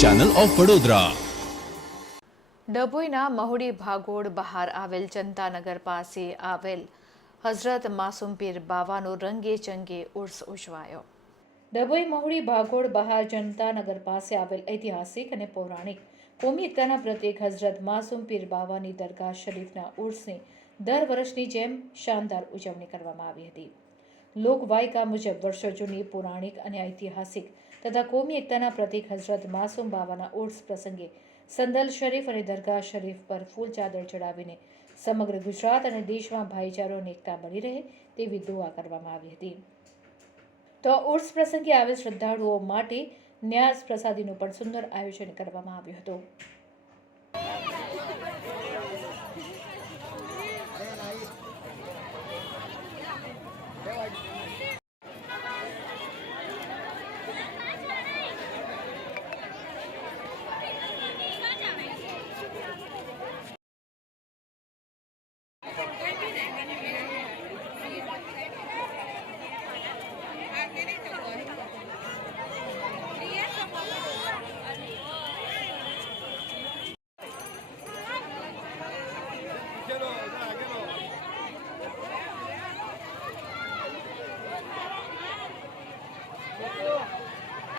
Channel of Vadodara. ડભોઈના મહુડી ભાગોળ બહાર આવેલ જનતાનગર પાસે આવેલ હઝરત માસૂમ પીર બાવાનો રંગે ચંગે ઉર્સ ઉજવાયો. ડભોઈ મહુડી ભાગોળ બહાર જનતાનગર પાસે આવેલ ઐતિહાસિક અને પૌરાણિક કોમી એકતાના પ્રતીક હઝરત માસૂમ પીર બાવાની દરગાહ શરીફના ઉર્સની દર વર્ષની જેમ શાનદાર ઉજવણી કરવામાં આવી હતી. લોકવાયકા મુજબ વર્ષો જૂની પૌરાણિક અને ઐતિહાસિક તથા કોમી એકતાના પ્રતીક હઝરત માસૂમ બાવાના ઉર્સ પ્રસંગે સંદલ શરીફ અને દરગાહ શરીફ પર ફૂલ ચાદર ચડાવીને સમગ્ર ગુજરાત અને દેશમાં ભાઈચારો અને એકતા બની રહે તેવી દુઆ કરવામાં આવી હતી. તો ઉર્સ પ્રસંગે આવેલ શ્રદ્ધાળુઓ માટે ન્યાસ પ્રસાદીનું પણ સુંદર આયોજન કરવામાં આવ્યું હતું.